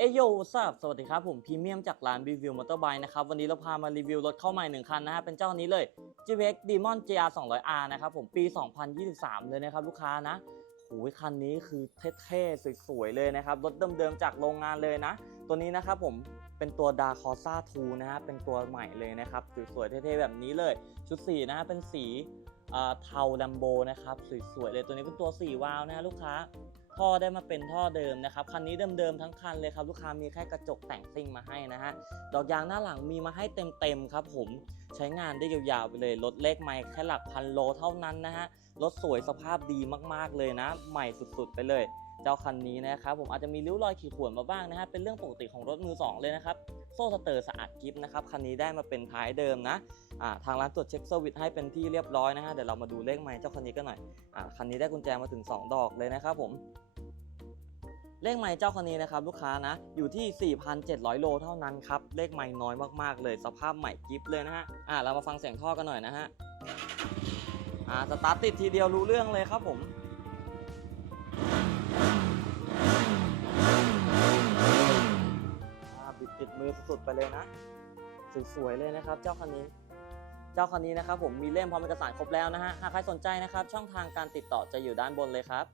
เอโยสับสวัสดีครับ ผมพรีเมียมจากร้านรีวิวมอเตอร์ไบค์นะครับ วันนี้เราพามารีวิวรถเข้าใหม่หนึ่งคันนะฮะ เป็นเจ้านี้เลย GX Demon GR 200R นะครับผมปี 2023 เลยนะครับลูกค้านะโหยคันนี้คือเท่ๆ สวยๆ เลยนะครับ รถเดิมๆ จากโรงงานเลยนะ ตัวนี้นะครับผมเป็นตัว d a c o s a 2นะฮะ เป็นตัวใหม่เลยนะครับ สวยๆ เท่ๆ แบบนี้เลย ชุดสีนะฮะ เป็นสี เทาลัมโบนะครับสวยๆเลยตัวนี้เป็นตัว 4 วาล์วนะฮะลูกค้าท่อได้มาเป็นท่อเดิมนะครับคันนี้เดิมๆทั้งคันเลยครับลูกค้ามีแค่กระจกแต่งซิ่งมาให้นะฮะดอกยางหน้าหลังมีมาให้เต็มๆครับผมใช้งานได้ยาวๆไปเลยรถเลขไม่แค่หลักพันโลเท่านั้นนะฮะรถสวยสภาพดีมากๆเลยนะ ใหม่สุดๆไปเลย เจ้าคันนี้นะครับผมอาจจะมีริ้วรอยขีดข่วนมาบ้างนะฮะเป็นเรื่องปกติของรถมือสองเลยนะครับโซ่สเตอร์สะอาดกิฟนะครับคันนี้ได้มาเป็นท้ายเดิมนะอ่าทางร้านตรวจเช็คเซอร์วิสให้เป็นที่เรียบร้อยนะฮะเดี๋ยวเรามาดูเลขไม้เจ้าคันนี้กันหน่อยอ่าคันนี้ได้กุญแจมาถึง 2 ดอกเลยนะครับผมเลขไม้เจ้าคันนี้นะครับลูกค้านะอยู่ที่ 4,700 โลเท่านั้นครับเลขไม้น้อยมากๆ เลยสภาพใหม่กิฟเลยนะฮะอ่าเรามาฟังเสียงท่อกันหน่อยนะฮะอ่าสตาร์ทติดทีเดียวรู้เรื่องเลยครับผม ติดมือสุดๆไปเลยนะ สวยๆเลยนะครับ เจ้าคันนี้ เจ้าคันนี้นะครับผมมีเล่มพร้อมเอกสารครบแล้วนะฮะ หากใครสนใจนะครับ ช่องทางการติดต่อจะอยู่ด้านบนเลยครับ